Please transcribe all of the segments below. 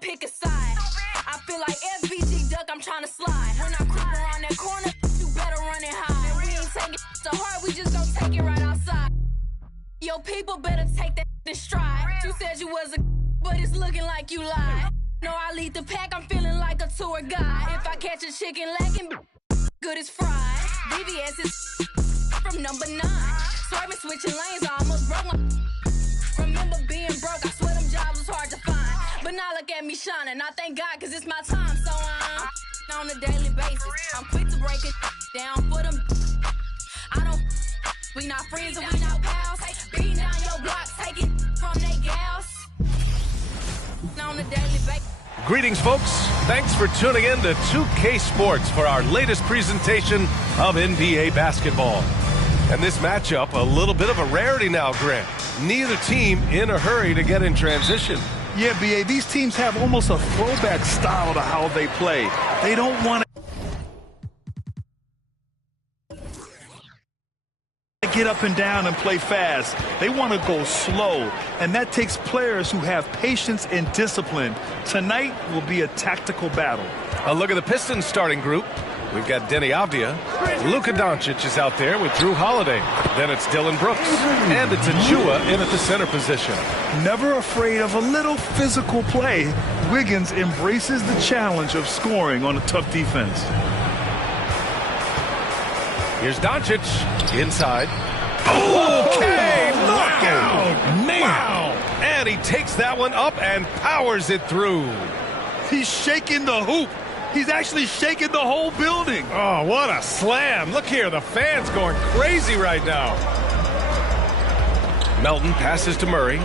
pick a side. I feel like FBG duck, I'm trying to slide. When I creep around that corner, you better run and hide. And we ain't taking it to heart, we just gon' take it right outside. Yo, people better take that in stride. You said you was a but it's looking like you lied. No, I lead the pack, I'm feeling like a tour guide. If I catch a chicken lacking, good as fried. VVS is from number 9. Swerving, switching lanes, I almost broke my. Remember being broke, I swear them jobs was hard to find. But now look at me shining, I thank God cause it's my time. So I'm on a daily basis. I'm quick to break it down for them. I don't, we not friends and we not pals. Beating down your block, take it from they gals. On a daily basis. Greetings, folks. Thanks for tuning in to 2K Sports for our latest presentation of NBA basketball. And this matchup, a little bit of a rarity now, Grant. Neither team in a hurry to get in transition. Yeah, B.A., these teams have almost a throwback style to how they play. They don't want to get up and down and play fast. They want to go slow, and that takes players who have patience and discipline. Tonight will be a tactical battle. A look at the Pistons starting group. We've got Denny Avdia. Luka Doncic is out there with Drew Holiday. Then it's Dylan Brooks. And it's Achua in at the center position. Never afraid of a little physical play, Wiggins embraces the challenge of scoring on a tough defense. Here's Doncic inside. Okay, knockout! Man! Wow. And he takes that one up and powers it through. He's shaking the hoop. He's actually shaking the whole building. Oh, what a slam. Look here, the fans going crazy right now. Melton passes to Murray.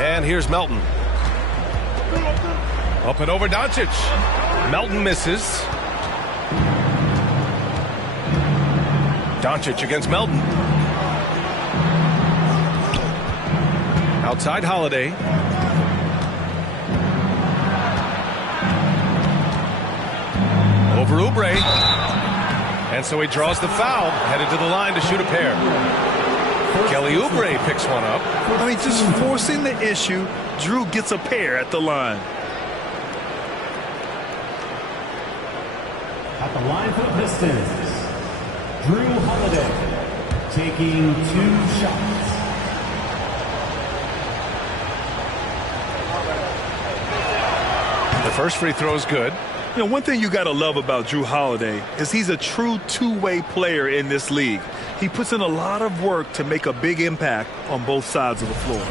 And here's Melton. Up and over Doncic. Melton misses. Doncic against Melton. Outside Holiday. Over Oubre. And so he draws the foul, headed to the line to shoot a pair. Kelly Oubre picks one up. I mean, just forcing the issue, Drew gets a pair at the line. At the line for the Pistons, Drew Holiday taking 2 shots. The first free throw is good. You know, one thing you got to love about Drew Holiday is he's a true two-way player in this league. He puts in a lot of work to make a big impact on both sides of the floor.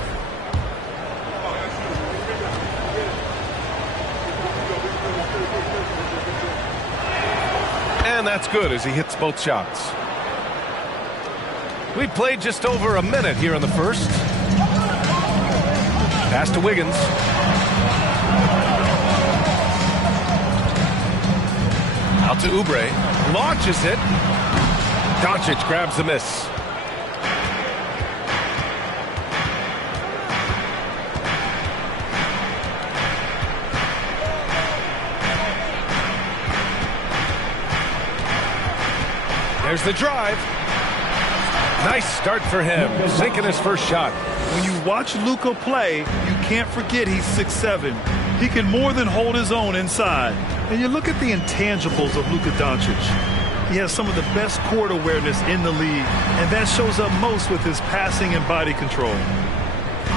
And that's good as he hits both shots. We played just over a minute here in the first. Pass to Wiggins. Out to Oubre. Launches it. Doncic grabs the miss. There's the drive. Nice start for him, sinking his first shot. When you watch Luka play, you can't forget he's 6'7". He can more than hold his own inside. And you look at the intangibles of Luka Doncic. He has some of the best court awareness in the league, and that shows up most with his passing and body control.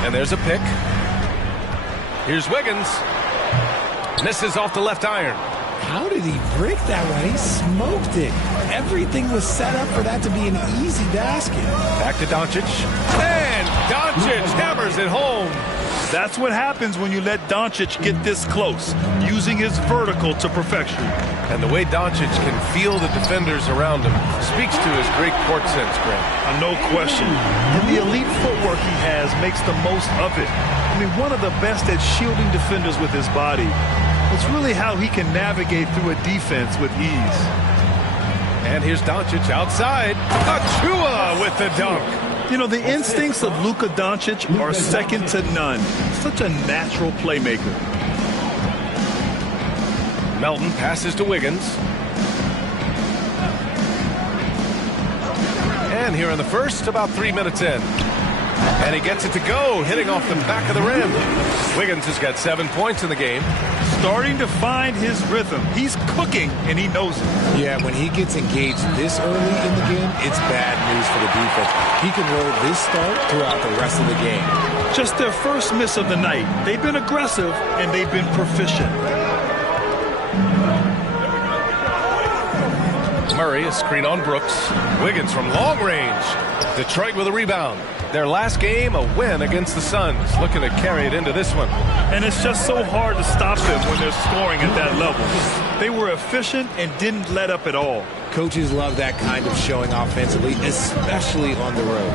And there's a pick. Here's Wiggins. Misses off the left iron. How did he break that one? He smoked it. Everything was set up for that to be an easy basket. Back to Doncic. And Doncic hammers it home. That's what happens when you let Doncic get this close, using his vertical to perfection. And the way Doncic can feel the defenders around him speaks to his great court sense, Grant. No question. And the elite footwork he has makes the most of it. I mean, one of the best at shielding defenders with his body. It's really how he can navigate through a defense with ease. And here's Doncic outside. Achua with the dunk. You know, the instincts of Luka Doncic are second to none. Such a natural playmaker. Melton passes to Wiggins. And here in the first, about 3 minutes in. And he gets it to go, hitting off the back of the rim. Wiggins has got 7 points in the game. Starting to find his rhythm. He's cooking, and he knows it. Yeah, when he gets engaged this early in the game, it's bad news for the defense. He can roll this start throughout the rest of the game. Just their first miss of the night. They've been aggressive, and they've been proficient. Murray, a screen on Brooks. Wiggins from long range. Detroit with a rebound. Their last game, a win against the Suns. Looking to carry it into this one. And it's just so hard to stop them when they're scoring at that level. They were efficient and didn't let up at all. Coaches love that kind of showing offensively, especially on the road.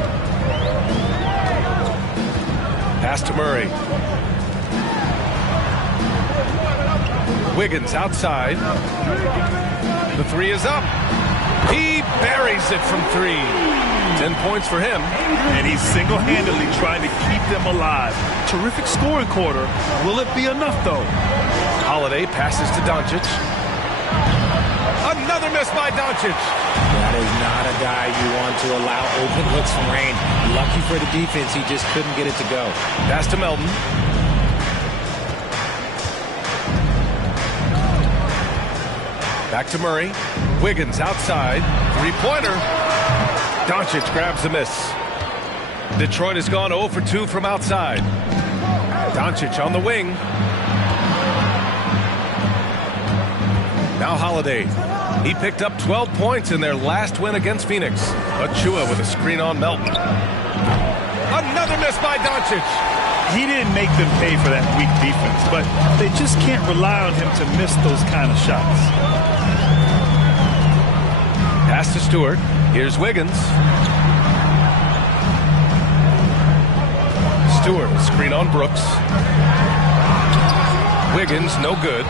Pass to Murray. Wiggins outside. The three is up. He buries it from 3. 10 points for him. And he's single-handedly trying to keep them alive. Terrific scoring quarter. Will it be enough, though? Holiday passes to Doncic. Another miss by Doncic. That is not a guy you want to allow open looks from range. Lucky for the defense, he just couldn't get it to go. Pass to Melton. Back to Murray. Wiggins outside. Three-pointer. Doncic grabs the miss. Detroit has gone 0 for 2 from outside. Doncic on the wing. Now Holiday. He picked up 12 points in their last win against Phoenix. Achua with a screen on Melton. Another miss by Doncic. He didn't make them pay for that weak defense, but they just can't rely on him to miss those kind of shots. Pass to Stewart. Here's Wiggins. Stewart, screen on Brooks. Wiggins, no good.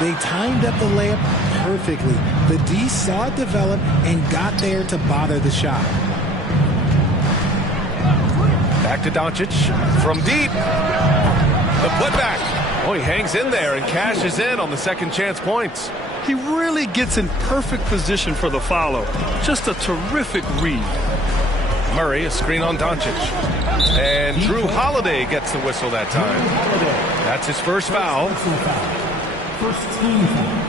They timed up the layup perfectly. The D saw it develop and got there to bother the shot. Back to Doncic from deep. The putback. Oh, he hangs in there and cashes in on the second chance points. He really gets in perfect position for the follow. Just a terrific read. Murray, a screen on Doncic. And Drew Holiday gets the whistle that time. That's his first foul. First team foul.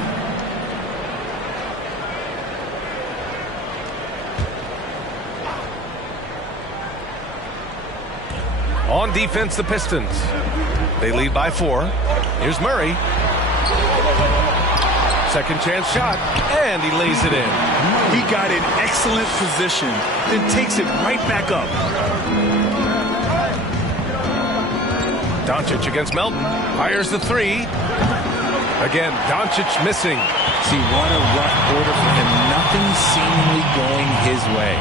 On defense, the Pistons. They lead by 4. Here's Murray. Second chance shot, and he lays it in. He got in excellent position, then takes it right back up. Doncic against Melton. Fires the 3. Again, Doncic missing. See, what a rough quarter for him. Nothing seemingly going his way.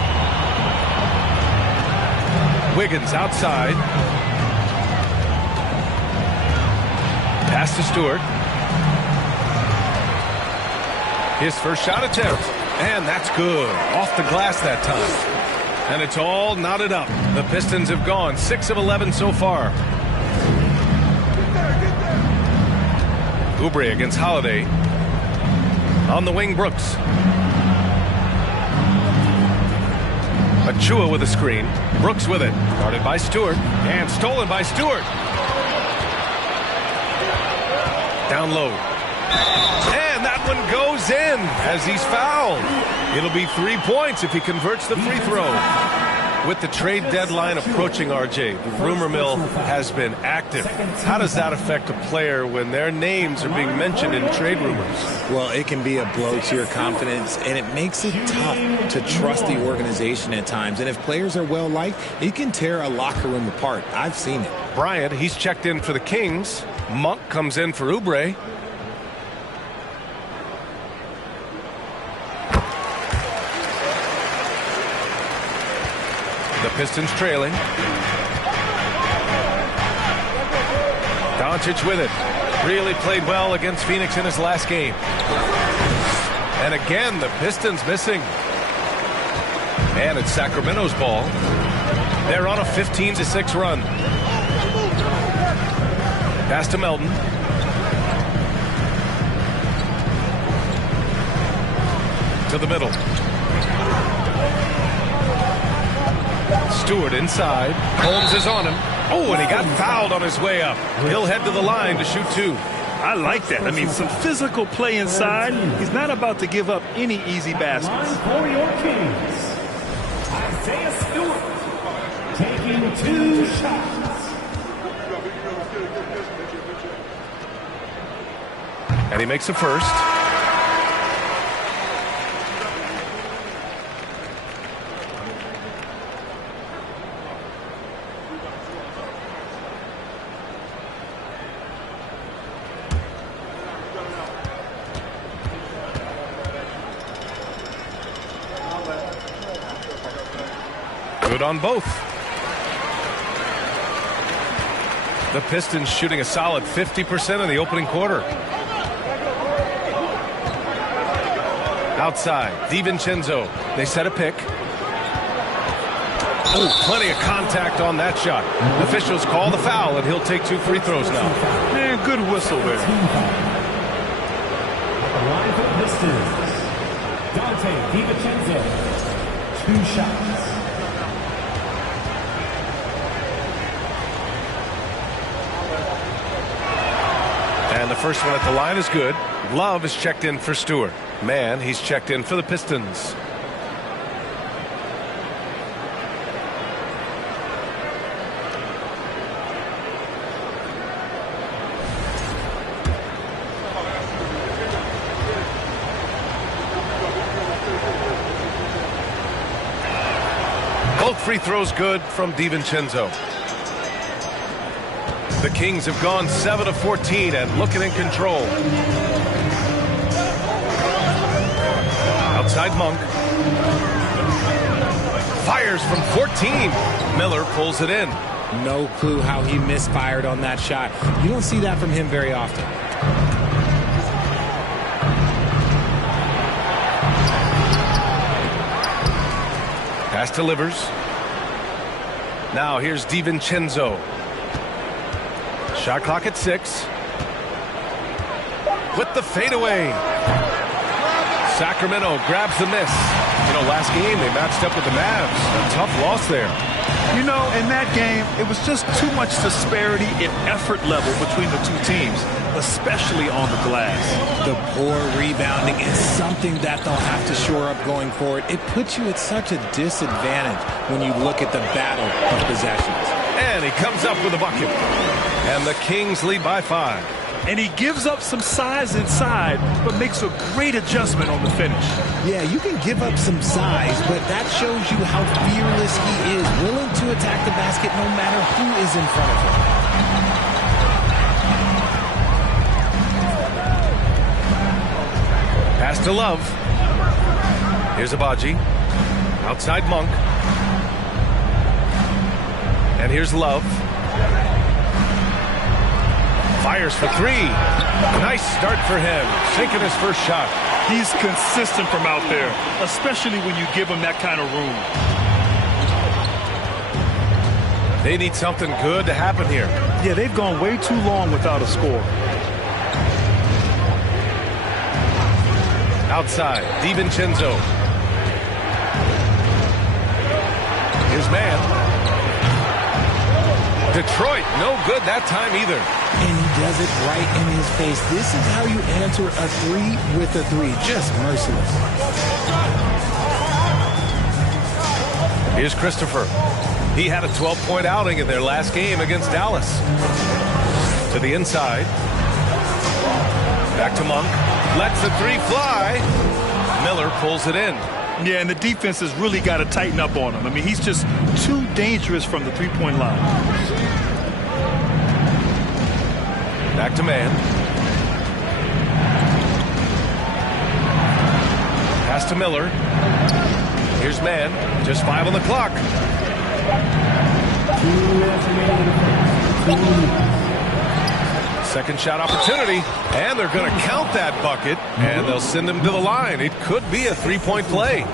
Wiggins outside. Pass to Stewart. His first shot attempt. And that's good. Off the glass that time. And it's all knotted up. The Pistons have gone 6 of 11 so far. Oubre against Holiday. On the wing, Brooks. Achua with a screen. Brooks with it. Guarded by Stewart. And stolen by Stewart. Down low. And that one goes in as he's fouled. It'll be 3 points if he converts the free throw. With the trade deadline approaching, RJ, the rumor mill has been active. How does that affect a player when their names are being mentioned in trade rumors? Well, it can be a blow to your confidence, and it makes it tough to trust the organization at times. And if players are well-liked, it can tear a locker room apart. I've seen it. Bryant, he's checked in for the Kings. Monk comes in for Oubre. The Pistons trailing. Doncic with it. Really played well against Phoenix in his last game. And again, the Pistons missing. And it's Sacramento's ball. They're on a 15-6 run. Pass to Melton. To the middle. Stewart inside. Holmes is on him. Oh, and he got fouled on his way up. He'll head to the line to shoot 2. I like that. I mean, some physical play inside. He's not about to give up any easy baskets. For your Kings, Isaiah Stewart taking 2 shots. And he makes a first. Good on both. The Pistons shooting a solid 50% in the opening quarter. Outside, DiVincenzo. They set a pick. Oh, plenty of contact on that shot. Officials call the foul, and he'll take 2 free throws now. Man, good whistle there. Line for the Pistons, Dante DiVincenzo, 2 shots. And the first one at the line is good. Love is checked in for Stewart. Man, he's checked in for the Pistons. Both free throws good from DiVincenzo. The Kings have gone 7 of 14 and looking in control. Outside Monk. Fires from 14. Miller pulls it in. No clue how he misfired on that shot. You don't see that from him very often. Pass delivers. Now here's DiVincenzo. Shot clock at 6. With the fadeaway. Sacramento grabs the miss. You know, last game they matched up with the Mavs. A tough loss there. You know, in that game, it was just too much disparity in effort level between the two teams, especially on the glass. The poor rebounding is something that they'll have to shore up going forward. It puts you at such a disadvantage when you look at the battle of possessions. And he comes up with a bucket. And the Kings lead by 5. And he gives up some size inside, but makes a great adjustment on the finish. Yeah, you can give up some size, but that shows you how fearless he is, willing to attack the basket no matter who is in front of him. Pass to Love. Here's Abaji. Outside Monk. And here's Love. Fires for 3. Nice start for him. Sinking his first shot. He's consistent from out there, especially when you give him that kind of room. They need something good to happen here. Yeah, they've gone way too long without a score. Outside, DiVincenzo. His man. Detroit, no good that time either. And he does it right in his face. This is how you answer a 3 with a 3. Just merciless. Here's Christopher. He had a 12-point outing in their last game against Dallas. To the inside. Back to Monk. Lets the 3 fly. Miller pulls it in. Yeah, and the defense has really got to tighten up on him. I mean, he's just too dangerous from the three-point line. Back to man. Pass to Miller. Here's man. Just 5 on the clock. Second shot opportunity, and they're going to count that bucket, and they'll send him to the line. It could be a 3-point play.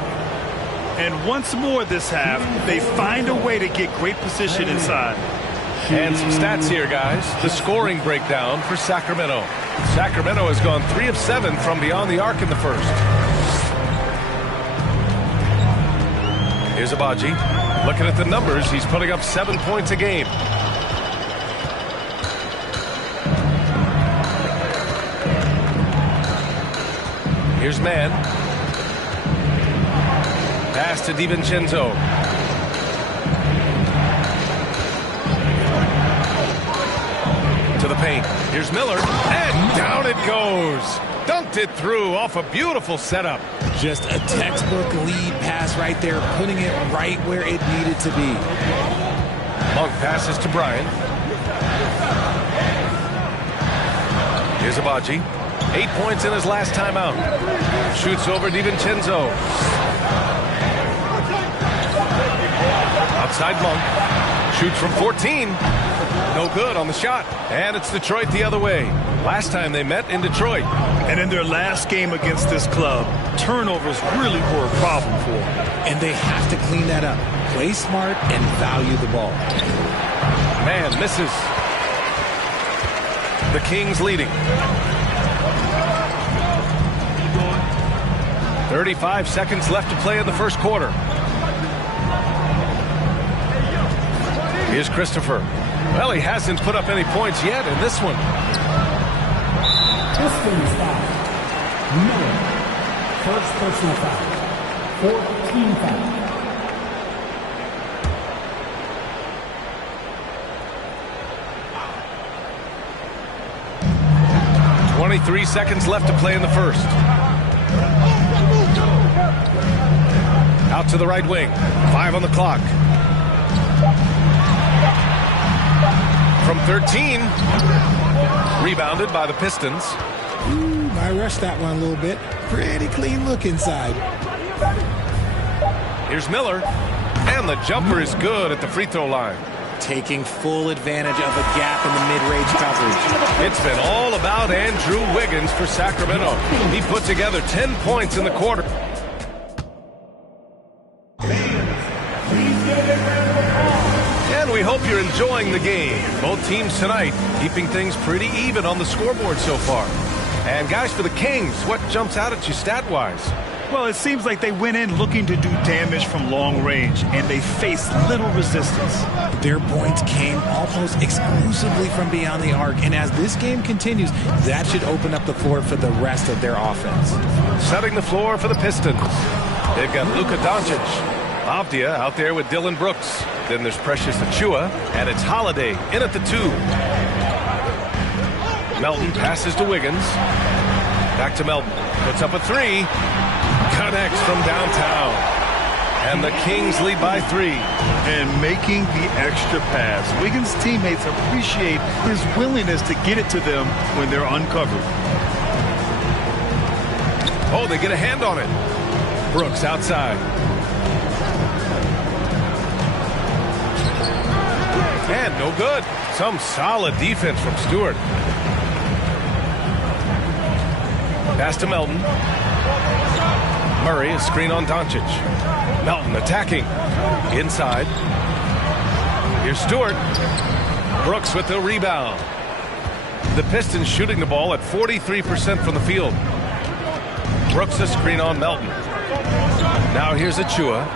And once more this half, they find a way to get great position inside. And some stats here, guys. The scoring breakdown for Sacramento. Sacramento has gone 3 of 7 from beyond the arc in the first. Here's Abaji. Looking at the numbers, he's putting up 7 points a game. Here's Mann. Pass to DiVincenzo. To the paint. Here's Miller. And down it goes. Dunked it through off a beautiful setup. Just a textbook lead pass right there, putting it right where it needed to be. Long passes to Bryant. Here's Abaji. 8 points in his last time out. Shoots over DiVincenzo. Outside Monk. Shoots from 14. No good on the shot. And it's Detroit the other way. Last time they met in Detroit. And in their last game against this club, turnovers really were a problem for them. And they have to clean that up. Play smart and value the ball. Man misses. The Kings leading. 35 seconds left to play in the first quarter. Here's Christopher. Well, he hasn't put up any points yet in this one. Pistons foul. Miller. First personal foul. 14 foul. 23 seconds left to play in the first. Out to the right wing. 5 on the clock. From 13. Rebounded by the Pistons. I rushed that one a little bit. Pretty clean look inside. Here's Miller. And the jumper is good at the free throw line. Taking full advantage of a gap in the mid-range coverage. It's been all about Andrew Wiggins for Sacramento. He put together 10 points in the quarter. And we hope you're enjoying the game. Both teams tonight keeping things pretty even on the scoreboard so far. And guys, for the Kings, what jumps out at you stat-wise? Well, it seems like they went in looking to do damage from long range, and they faced little resistance. Their points came almost exclusively from beyond the arc, and as this game continues, that should open up the floor for the rest of their offense. Setting the floor for the Pistons. They've got Luka Doncic. Avdia out there with Dylan Brooks. Then there's Precious Achiuwa, and it's Holiday in at the 2. Melton passes to Wiggins. Back to Melton. Puts up a 3. Connects from downtown. And the Kings lead by 3. And making the extra pass. Wiggins' teammates appreciate his willingness to get it to them when they're uncovered. Oh, they get a hand on it. Brooks outside. And no good. Some solid defense from Stewart. Pass to Melton. Murray, a screen on Doncic. Melton attacking. Inside. Here's Stewart. Brooks with the rebound. The Pistons shooting the ball at 43% from the field. Brooks a screen on Melton. Now here's Achiuwa.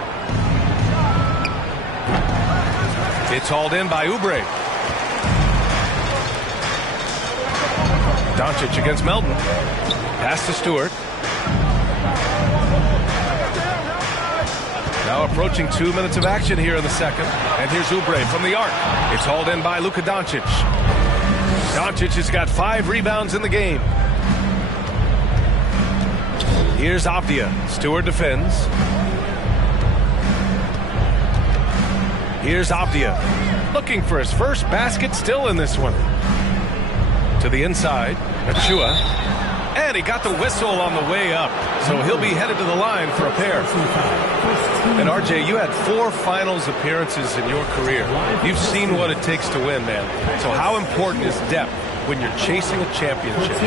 It's hauled in by Oubre. Doncic against Melton. Pass to Stewart. Now approaching 2 minutes of action here in the second. And here's Oubre from the arc. It's hauled in by Luka Doncic. Doncic has got 5 rebounds in the game. Here's Avdia. Stewart defends. Here's Avdia. Looking for his first basket still in this one. To the inside. Achiuwa. And he got the whistle on the way up. So he'll be headed to the line for a pair. And RJ, you had 4 finals appearances in your career. You've seen what it takes to win, man. So how important is depth when you're chasing a championship?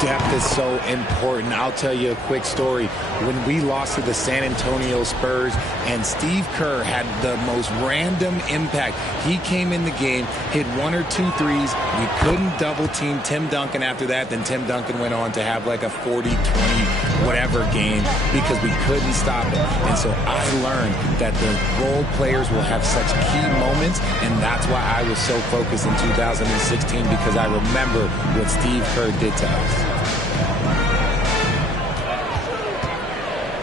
Depth is so important. I'll tell you a quick story. When we lost to the San Antonio Spurs and Steve Kerr had the most random impact. He came in the game, hit 1 or 2 threes. We couldn't double team Tim Duncan after that. Then Tim Duncan went on to have like a 40-20 whatever game because we couldn't stop him. And so I learned that the role players will have such key moments, and that's why I was so focused in 2016, because I remember what Steve Kerr did to us.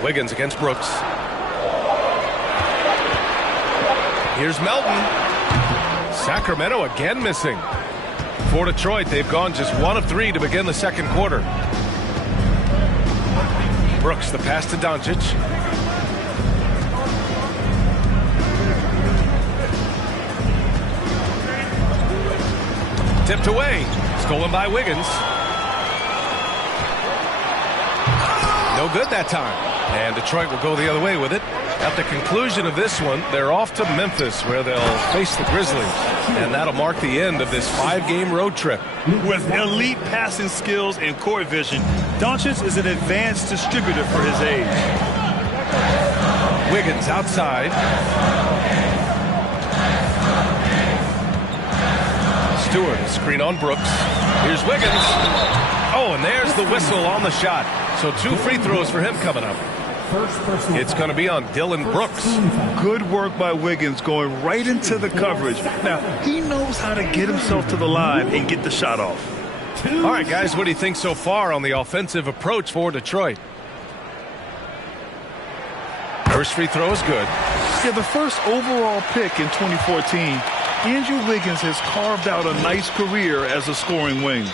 Wiggins against Brooks. Here's Melton. Sacramento again missing. For Detroit, they've gone just 1 of 3 to begin the second quarter. Brooks, the pass to Doncic. Tipped away. Stolen by Wiggins. No good that time. And Detroit will go the other way with it. At the conclusion of this one, they're off to Memphis, where they'll face the Grizzlies. And that'll mark the end of this 5-game road trip. With elite passing skills and court vision, Doncic is an advanced distributor for his age. Wiggins outside. Stewart, screen on Brooks. Here's Wiggins. Oh, and there's the whistle on the shot. So 2 free throws for him coming up. It's going to be on Dylan Brooks. Good work by Wiggins, going right into the coverage. Now, he knows how to get himself to the line and get the shot off. All right, guys, what do you think so far on the offensive approach for Detroit? First free throw is good. Yeah, the first overall pick in 2014, Andrew Wiggins has carved out a nice career as a scoring wing.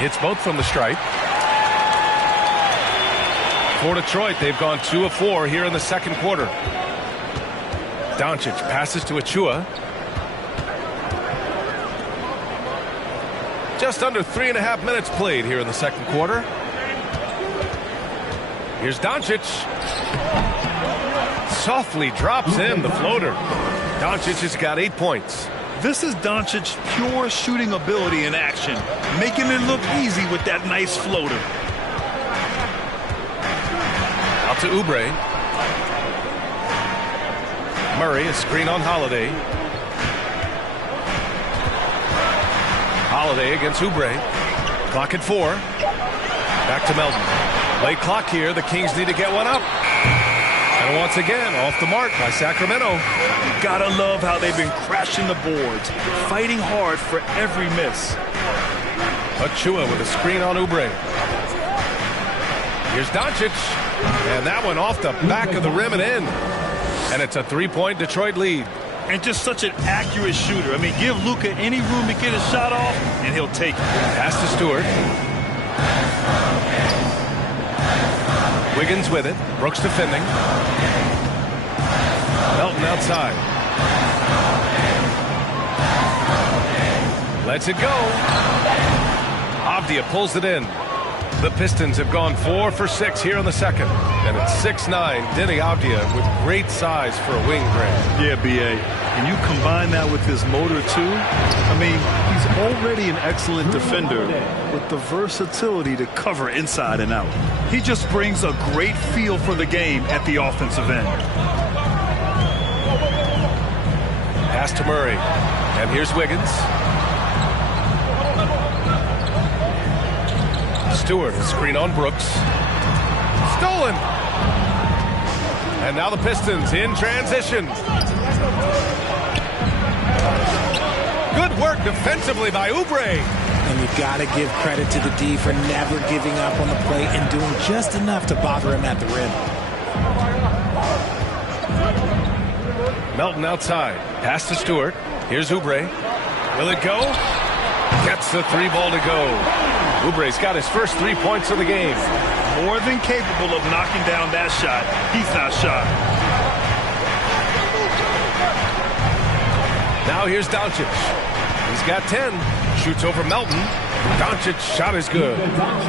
Hits both from the stripe. For Detroit, they've gone 2 of 4 here in the second quarter. Doncic passes to Achua. Just under 3.5 minutes played here in the second quarter. Here's Doncic. Softly drops in the floater. Doncic has got 8 points. This is Doncic's pure shooting ability in action, making it look easy with that nice floater. Out to Oubre. Murray, a screen on Holiday. Holiday against Oubre. Clock at 4. Back to Melton. Late clock here. The Kings need to get one up. And once again, off the mark by Sacramento. You gotta love how they've been crashing the boards, fighting hard for every miss. Achua with a screen on Oubre. Here's Doncic. And that one off the back of the rim and in. And it's a 3-point Detroit lead. And just such an accurate shooter. I mean, give Luka any room to get his shot off, and he'll take it. Pass to Stewart. Wiggins with it. Brooks defending. Melton outside. Lets it go. Avdia pulls it in. The Pistons have gone 4 for 6 here in the second. And it's 6'9", Denny Avdia with great size for a wing, Grant. Yeah, B.A. And you combine that with his motor, too. I mean, he's already an excellent defender with the versatility to cover inside and out. He just brings a great feel for the game at the offensive end. Pass to Murray. And here's Wiggins. Stewart, a screen on Brooks. Stolen. And now the Pistons in transition. Good work defensively by Oubre. And you got to give credit to the D for never giving up on the play and doing just enough to bother him at the rim. Melton outside. Pass to Stewart. Here's Oubre. Will it go? Gets the 3 ball to go. Oubre's got his first 3 points of the game. More than capable of knocking down that shot. He's not shy. Now here's Doncic. He's got 10. Shoots over Melton. Doncic's shot is good.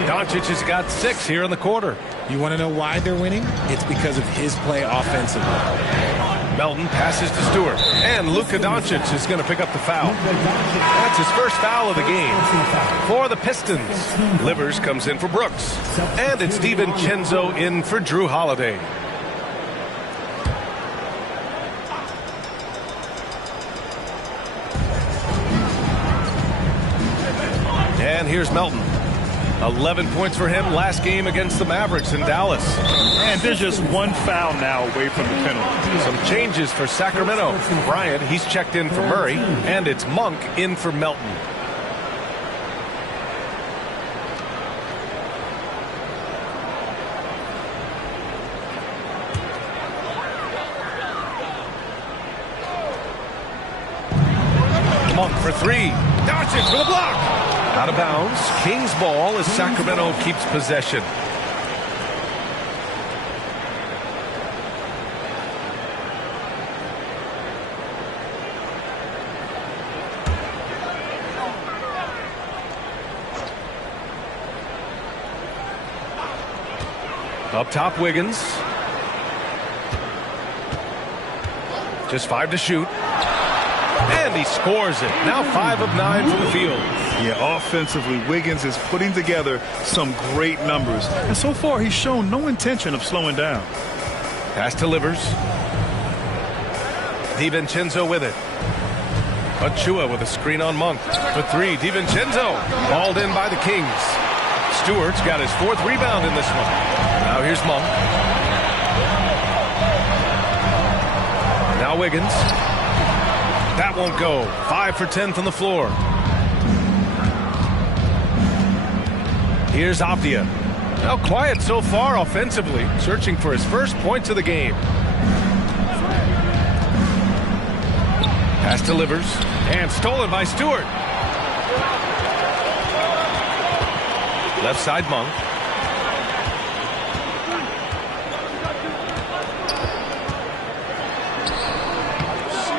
Doncic has got 6 here in the quarter. You want to know why they're winning? It's because of his play offensively. Melton passes to Stewart. And Luka Doncic is going to pick up the foul. That's his first foul of the game. For the Pistons, Livers comes in for Brooks. And it's DiVincenzo in for Drew Holiday. And here's Melton. 11 points for him last game against the Mavericks in Dallas. And there's just one foul now away from the penalty. Some changes for Sacramento. Bryant, he's checked in for Murray, and it's Monk in for Melton. Monk for three. Doncic for the block. Out of bounds. Kings ball as Sacramento keeps possession. Up top, Wiggins. Just 5 to shoot. And he scores it. Now 5 of 9 from the field. Yeah, offensively, Wiggins is putting together some great numbers. And so far, he's shown no intention of slowing down. Pass to Livers. DiVincenzo with it. Achua with a screen on Monk. For three, DiVincenzo. Hauled in by the Kings. Stewart's got his 4th rebound in this one. Now here's Monk. Now Wiggins. That won't go. 5 for 10 from the floor. Here's Avdia. Now quiet so far offensively, searching for his first points of the game. Pass to Livers, and stolen by Stewart. Left side, Monk.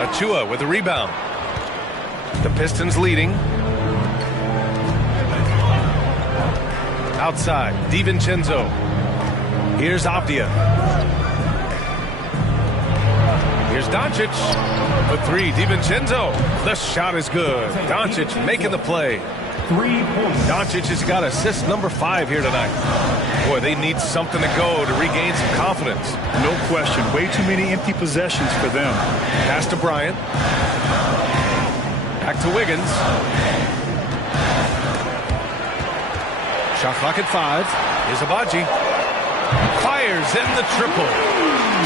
Achua with the rebound. The Pistons leading. Outside, DiVincenzo. Here's Avdia. Here's Doncic. For three, DiVincenzo. The shot is good. Doncic making the play. 3 points. Doncic has got assist number 5 here tonight. Boy, they need something to go to regain some confidence. No question. Way too many empty possessions for them. Pass to Bryant. Back to Wiggins. Shot clock at 5. Here's Abaji. Fires in the triple.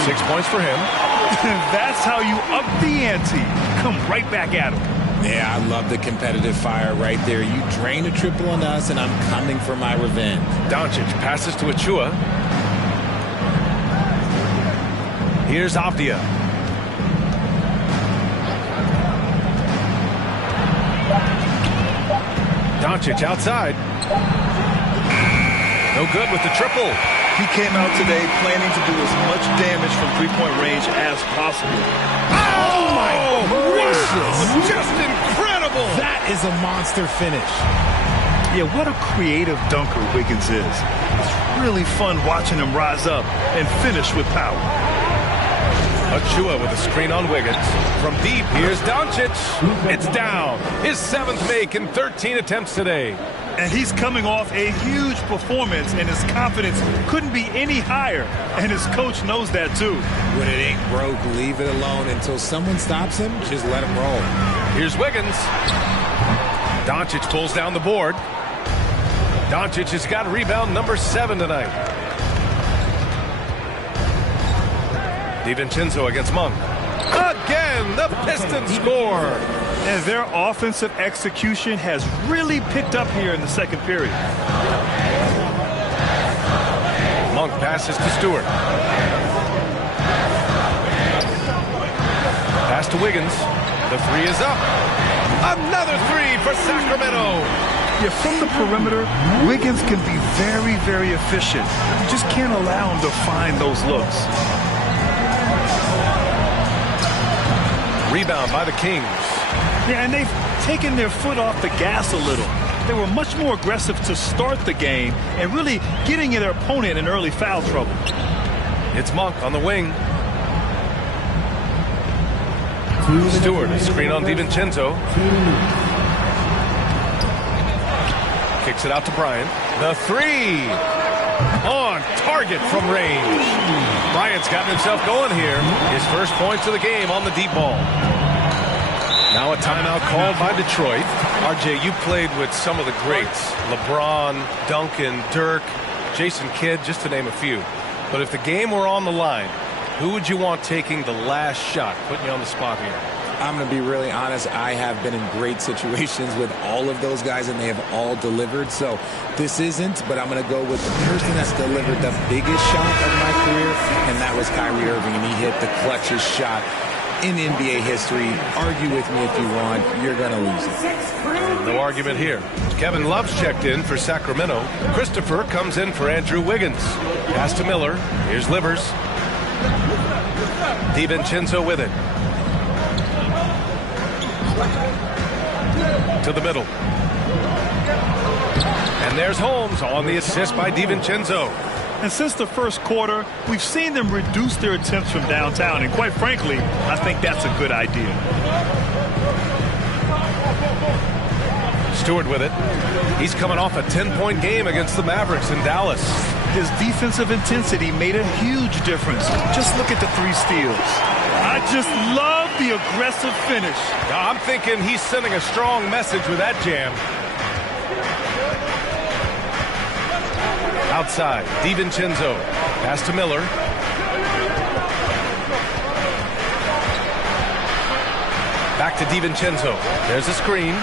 6 points for him. That's how you up the ante. Come right back at him. Yeah, I love the competitive fire right there. You drain a triple on us, and I'm coming for my revenge. Doncic passes to Achua. Here's Avdia. Doncic outside. No good with the triple. He came out today planning to do as much damage from three-point range as possible. Oh my gracious! Just incredible! That is a monster finish. Yeah, what a creative dunker Wiggins is. It's really fun watching him rise up and finish with power. Achua with a screen on Wiggins. From deep, here's Doncic. It's down. His 7th make in 13 attempts today. And he's coming off a huge performance, and his confidence couldn't be any higher. And his coach knows that, too. When it ain't broke, leave it alone until someone stops him. Just let him roll. Here's Wiggins. Doncic pulls down the board. Doncic has got rebound number 7 tonight. DiVincenzo against Monk. Again, the Pistons score. And their offensive execution has really picked up here in the second period. Monk passes to Stewart. Pass to Wiggins. The 3 is up. Another 3 for Sacramento. Yeah, from the perimeter, Wiggins can be very, very efficient. You just can't allow him to find those looks. Rebound by the Kings. Yeah, and they've taken their foot off the gas a little. They were much more aggressive to start the game and really getting their opponent in early foul trouble. It's Monk on the wing. Stewart, a screen on DiVincenzo. Kicks it out to Bryant. The 3 on target from range. Bryant's gotten himself going here. His first points of the game on the deep ball. Now a timeout called by Detroit. RJ, you played with some of the greats. LeBron, Duncan, Dirk, Jason Kidd, just to name a few. But if the game were on the line, who would you want taking the last shot? Putting you on the spot here. I'm going to be really honest. I have been in great situations with all of those guys, and they have all delivered. So this isn't, but I'm going to go with the person that's delivered the biggest shot of my career, and that was Kyrie Irving, and he hit the clutchest shot in NBA history. Argue with me if you want. You're going to lose it. No argument here. Kevin Love's checked in for Sacramento. Christopher comes in for Andrew Wiggins. Pass to Miller. Here's Livers. DiVincenzo with it. To the middle. And there's Holmes on the assist by DiVincenzo. And since the first quarter, we've seen them reduce their attempts from downtown. And quite frankly, I think that's a good idea. Stewart with it. He's coming off a 10-point game against the Mavericks in Dallas. His defensive intensity made a huge difference. Just look at the 3 steals. I just love the aggressive finish. I'm thinking he's sending a strong message with that jam. Outside, DiVincenzo. Pass to Miller. Back to DiVincenzo. There's a screen.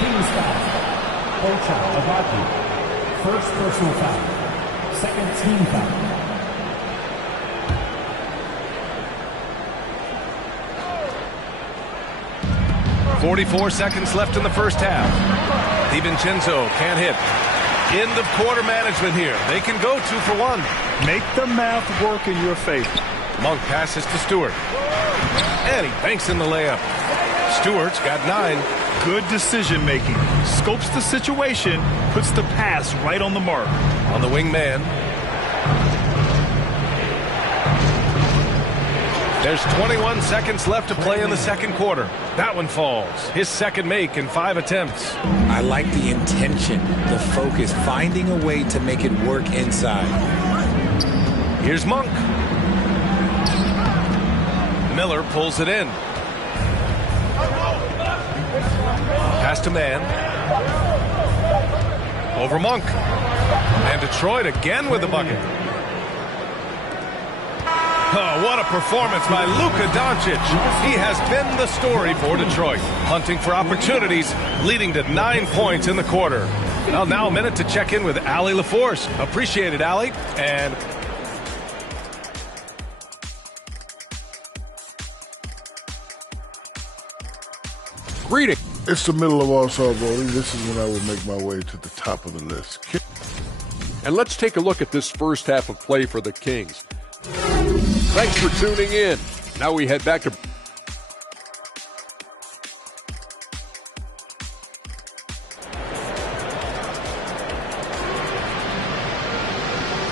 Team foul. Ocha Abaki. First personal foul. Second team foul. .44 seconds left in the first half. DiVincenzo can't hit. End of quarter management here. They can go 2 for 1. Make the math work in your favor. Monk passes to Stewart. And he banks in the layup. Stewart's got 9. Good decision making. Scopes the situation, puts the pass right on the mark. On the wing man. There's 21 seconds left to play in the second quarter. That one falls. His second make in 5 attempts. I like the intention, the focus, finding a way to make it work inside. Here's Monk. Miller pulls it in. Pass to man. Over Monk. And Detroit again with the bucket. Oh, what a performance by Luka Doncic. He has been the story for Detroit, hunting for opportunities, leading to 9 points in the quarter. Well, now a minute to check in with Allie LaForce. Appreciate it, Allie. And greeting. It's the middle of All-Star voting. This is when I will make my way to the top of the list. And let's take a look at this first half of play for the Kings. Thanks for tuning in. Now we head back to...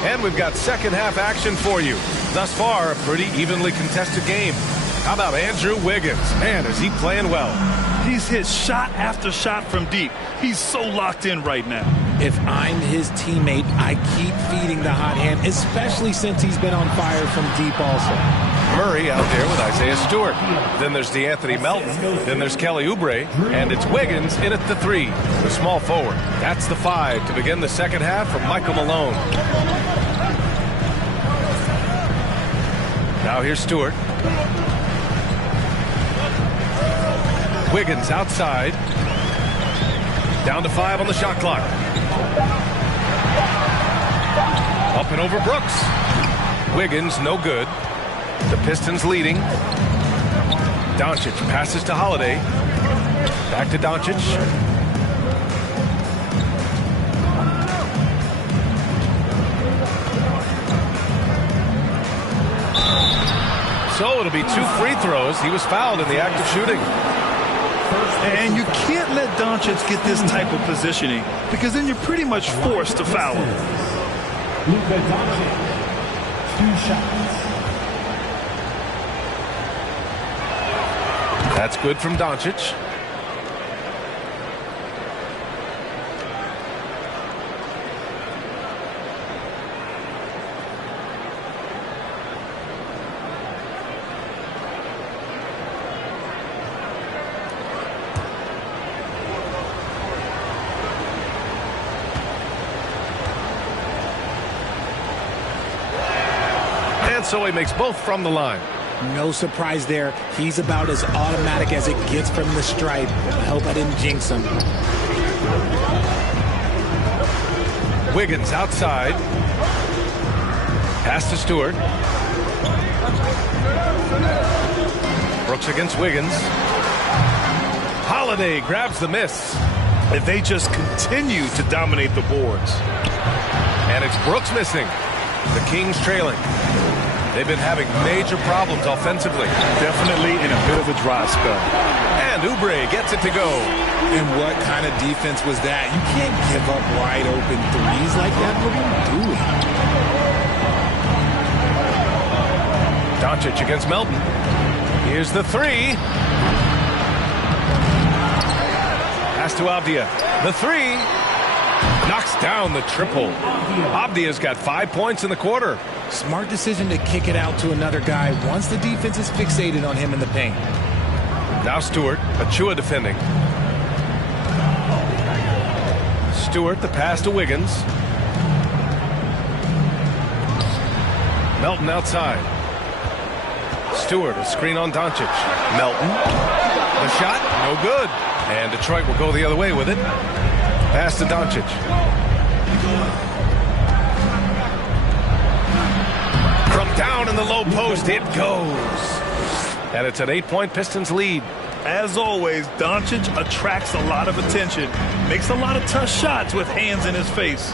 And we've got second half action for you. Thus far, a pretty evenly contested game. How about Andrew Wiggins? Man, is he playing well. He's hit shot after shot from deep. He's so locked in right now. If I'm his teammate, I keep feeding the hot hand, especially since he's been on fire from deep also. Murray out there with Isaiah Stewart. Then there's DeAnthony Melton. Then there's Kelly Oubre. And it's Wiggins in at the 3, the small forward. That's the 5 to begin the second half from Michael Malone. Now here's Stewart. Wiggins outside. Down to 5 on the shot clock. Up and over Brooks. Wiggins, no good. The Pistons leading. Doncic passes to Holiday. Back to Doncic. So it'll be 2 free throws. He was fouled in the act of shooting. And you can't let Doncic get this type of positioning because then you're pretty much forced to foul him. Luka Doncic, 2 shots. That's good from Doncic. so he makes both from the line. No surprise there. He's about as automatic as it gets from the stripe. I hope I didn't jinx him. Wiggins outside. Pass to Stewart. Brooks against Wiggins. Holiday grabs the miss. And they just continue to dominate the boards. And it's Brooks missing. The Kings trailing. They've been having major problems offensively. Definitely in a bit of a dry spell. And Oubre gets it to go. And what kind of defense was that? You can't give up wide open threes like that. What are you doing? Doncic against Melton. Here's the three. Pass to Avdia. The three. Knocks down the triple. Avdia's got 5 points in the quarter. Smart decision to kick it out to another guy once the defense is fixated on him in the paint. Now Stewart. Achua defending. Stewart, the pass to Wiggins. Melton outside. Stewart, a screen on Doncic. Melton. The shot, no good. And Detroit will go the other way with it. Pass to Doncic. From down in the low post, it goes. And it's an 8-point Pistons lead. As always, Doncic attracts a lot of attention. Makes a lot of tough shots with hands in his face.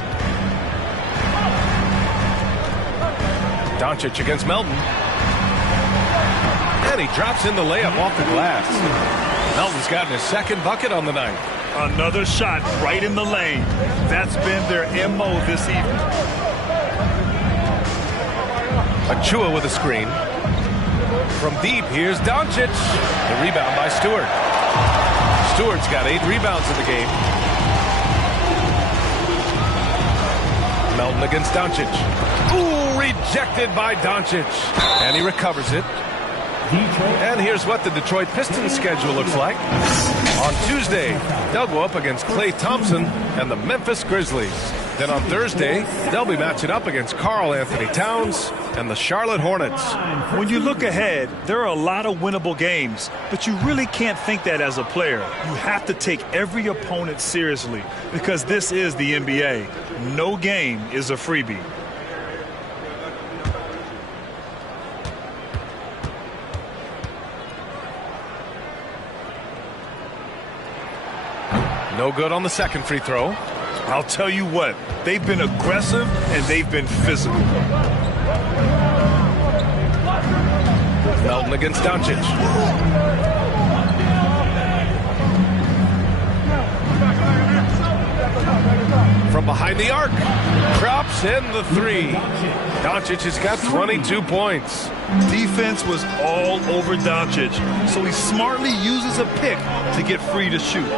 Doncic against Melton. And he drops in the layup off the glass. Melton's gotten his second bucket on the night. Another shot right in the lane. That's been their MO this evening. Achua with a screen. From deep, here's Doncic. The rebound by Stewart. Stewart's got 8 rebounds in the game. Melton against Doncic. Ooh, rejected by Doncic. And he recovers it. And here's what the Detroit Pistons schedule looks like. On Tuesday, they'll go up against Klay Thompson and the Memphis Grizzlies. Then on Thursday, they'll be matching up against Karl Anthony Towns and the Charlotte Hornets. When you look ahead, there are a lot of winnable games, but you really can't think that as a player. You have to take every opponent seriously because this is the NBA. No game is a freebie. No good on the second free throw. I'll tell you what, they've been aggressive and they've been physical. Melton against Doncic. From behind the arc. Drops in the three. Doncic has got 22 points. Defense was all over Doncic, so he smartly uses a pick to get free to shoot.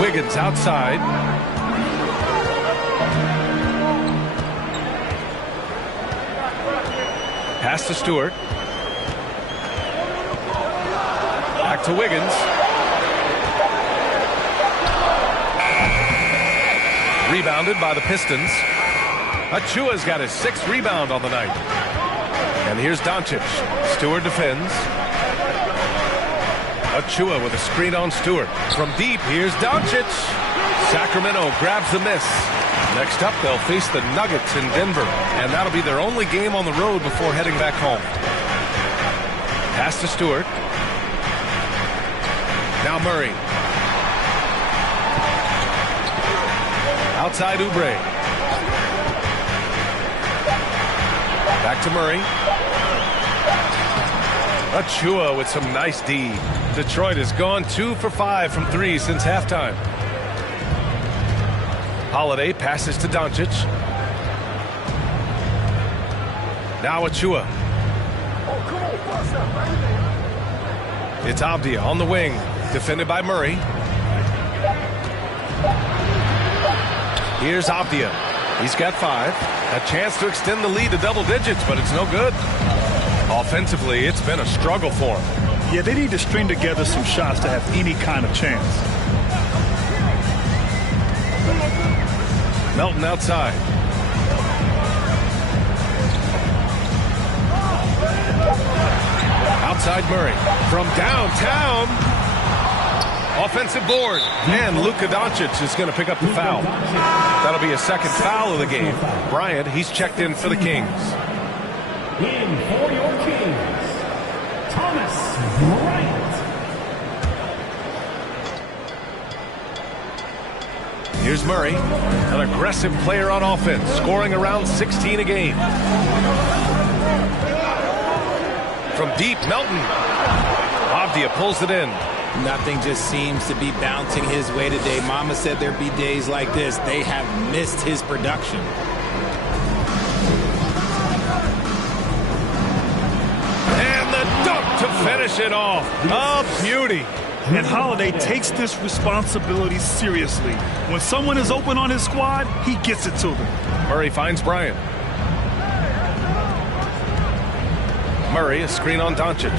Wiggins outside. Pass to Stewart. Back to Wiggins. Rebounded by the Pistons. Achua's got his 6th rebound on the night. And here's Doncic. Stewart defends. Achua with a screen on Stewart. From deep, here's Doncic. Sacramento grabs the miss. Next up, they'll face the Nuggets in Denver. And that'll be their only game on the road before heading back home. Pass to Stewart. Now Murray. Outside Oubre. Back to Murray. Achua with some nice D. Detroit has gone 2 for 5 from 3 since halftime. Holiday passes to Doncic. Now Achua. It's Avdia on the wing, defended by Murray. Here's Avdia. He's got 5. A chance to extend the lead to double digits, but it's no good. Offensively, it's been a struggle for him. Yeah, they need to string together some shots to have any kind of chance. Melton outside. Outside Murray. From downtown. Offensive board. And Luka Doncic is going to pick up the foul. That'll be a second foul of the game. Bryant, he's checked in for the Kings. In for your Kings, Thomas Bryant. Here's Murray, an aggressive player on offense, scoring around 16 a game. From deep, Melton. Avdia pulls it in. Nothing just seems to be bouncing his way today. Mama said there'd be days like this. They have missed his production. And the dunk to finish it off. A beauty. And Holiday takes this responsibility seriously. When someone is open on his squad, he gets it to them. Murray finds Bryant. Murray, a screen on Doncic.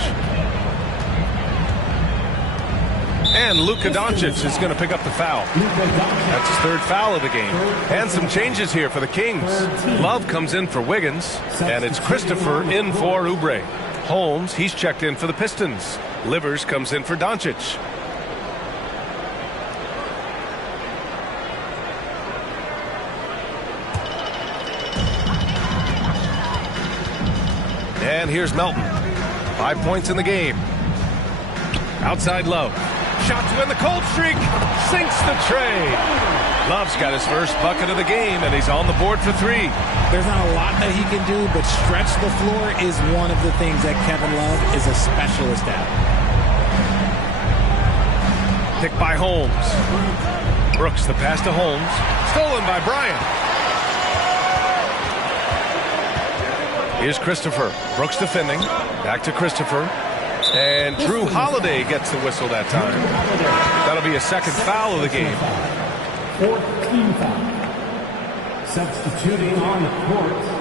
And Luka Doncic is going to pick up the foul. That's his third foul of the game. And some changes here for the Kings. Love comes in for Wiggins, and it's Christopher in for Oubre. Holmes, he's checked in for the Pistons. Livers comes in for Doncic. And here's Melton. 5 points in the game. Outside Love. Shot to win the cold streak. Sinks the tray. Love's got his first bucket of the game, and he's on the board for 3. There's not a lot that he can do, but stretch the floor is one of the things that Kevin Love is a specialist at. Picked by Holmes. Brooks, the pass to Holmes. Stolen by Bryant. Here's Christopher. Brooks defending. Back to Christopher. And Drew Holiday gets the whistle that time. That'll be a second foul of the game. 4th team foul. Substituting on the court.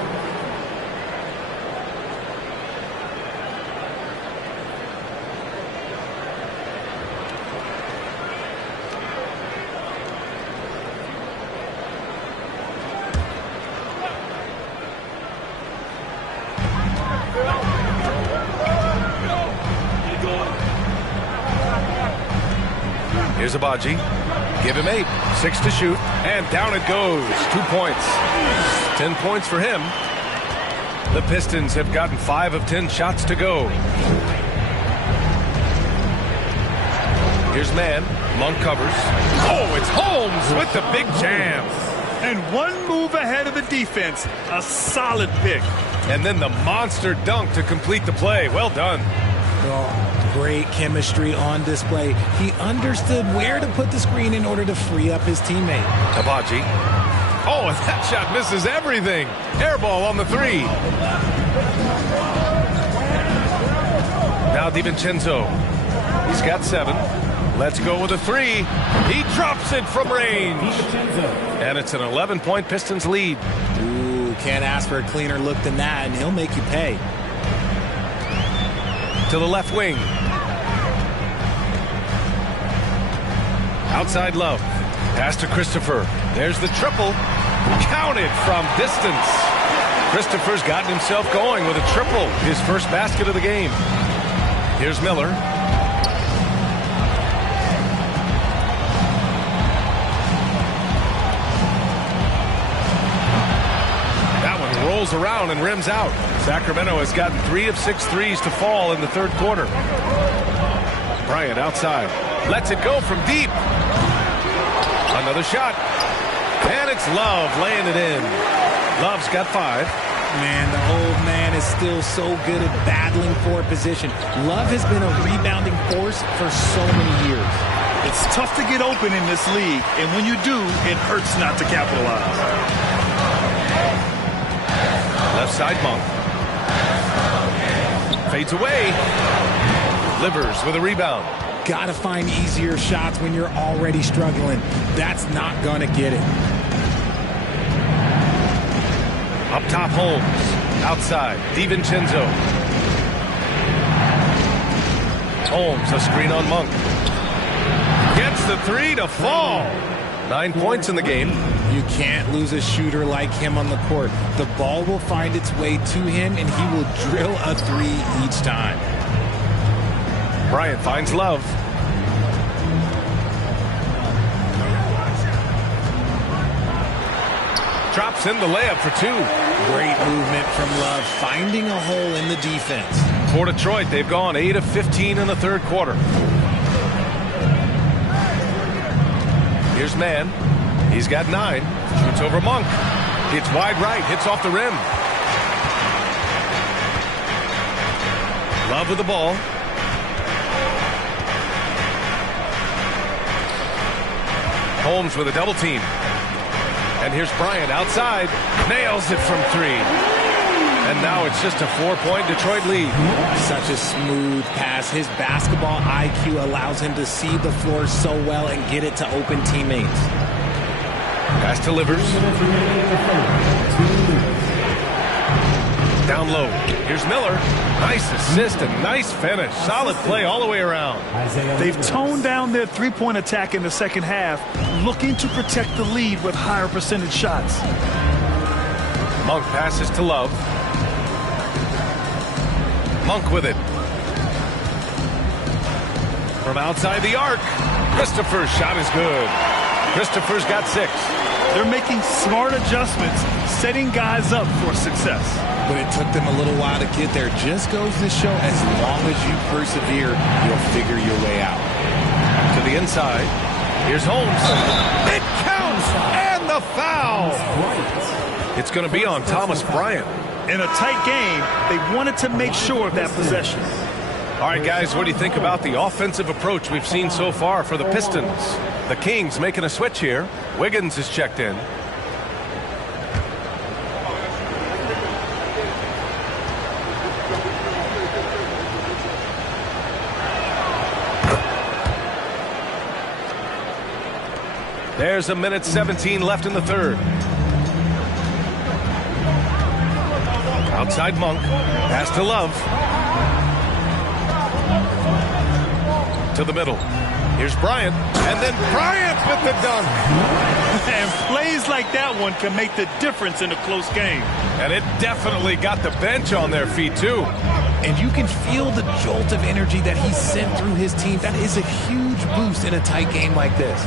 Here's Abaji. Give him 8. 6 to shoot. And down it goes. 2 points. 10 points for him. The Pistons have gotten 5 of 10 shots to go. Here's Mann. Monk covers. Oh, it's Holmes with the big jam. And one move ahead of the defense. A solid pick. And then the monster dunk to complete the play. Well done. Oh, great chemistry on display. He understood where to put the screen in order to free up his teammate. Abaji. Oh, and that shot misses everything. Air ball on the 3. Now DiVincenzo. He's got 7. Let's go with a 3. He drops it from range. And it's an 11-point Pistons lead. Ooh, can't ask for a cleaner look than that, and he'll make you pay. To the left wing. Outside Love. Pass to Christopher. There's the triple. Counted from distance. Christopher's gotten himself going with a triple. His first basket of the game. Here's Miller. Rolls around and rims out. Sacramento has gotten 3 of 6 threes to fall in the third quarter. Bryant outside. Lets it go from deep. Another shot. And it's Love laying it in. Love's got 5. Man, the old man is still so good at battling for position. Love has been a rebounding force for so many years. It's tough to get open in this league, and when you do, it hurts not to capitalize. Left side Monk. Fades away. Livers with a rebound. Gotta find easier shots when you're already struggling. That's not gonna get it. Up top Holmes. Outside DiVincenzo. Holmes, a screen on Monk. Gets the 3 to fall. 9 points in the game. You can't lose a shooter like him on the court. The ball will find its way to him, and he will drill a three each time. Bryant finds Love. Drops in the layup for two. Great movement from Love, finding a hole in the defense. For Detroit, they've gone 8 of 15 in the third quarter. Here's Mann. He's got 9. Shoots over Monk. Hits wide right. Hits off the rim. Love with the ball. Holmes with a double team. And here's Bryant outside. Nails it from 3. And now it's just a 4-point Detroit lead. Such a smooth pass. His basketball IQ allows him to see the floor so well and get it to open teammates. Pass to Livers. Down low. Here's Miller. Nice assist and nice finish. Solid play all the way around. They've toned down their three-point attack in the second half, looking to protect the lead with higher percentage shots. Monk passes to Love. Monk with it. From outside the arc. Christopher's shot is good. Christopher's got 6. They're making smart adjustments, setting guys up for success. But it took them a little while to get there. Just goes to show, as long as you persevere, you'll figure your way out. To the inside. Here's Holmes. It counts! And the foul! It's going to be on Thomas Bryant. In a tight game, they wanted to make sure of that possession. All right, guys, what do you think about the offensive approach we've seen so far for the Pistons? The Kings making a switch here. Wiggins is checked in. There's a minute 17 left in the third. Outside Monk. Pass to Love. To the middle. Here's Bryant. And then Bryant with the dunk. And plays like that one can make the difference in a close game. And it definitely got the bench on their feet, too. And you can feel the jolt of energy that he sent through his team. That is a huge boost in a tight game like this.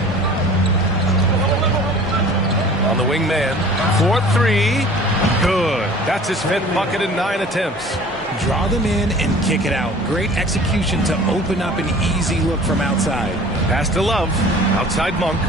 On the wing man. 4-3. Good. That's his 5th bucket in 9 attempts. Draw them in and kick it out. Great execution to open up an easy look from outside. Pass to Love. Outside Monk.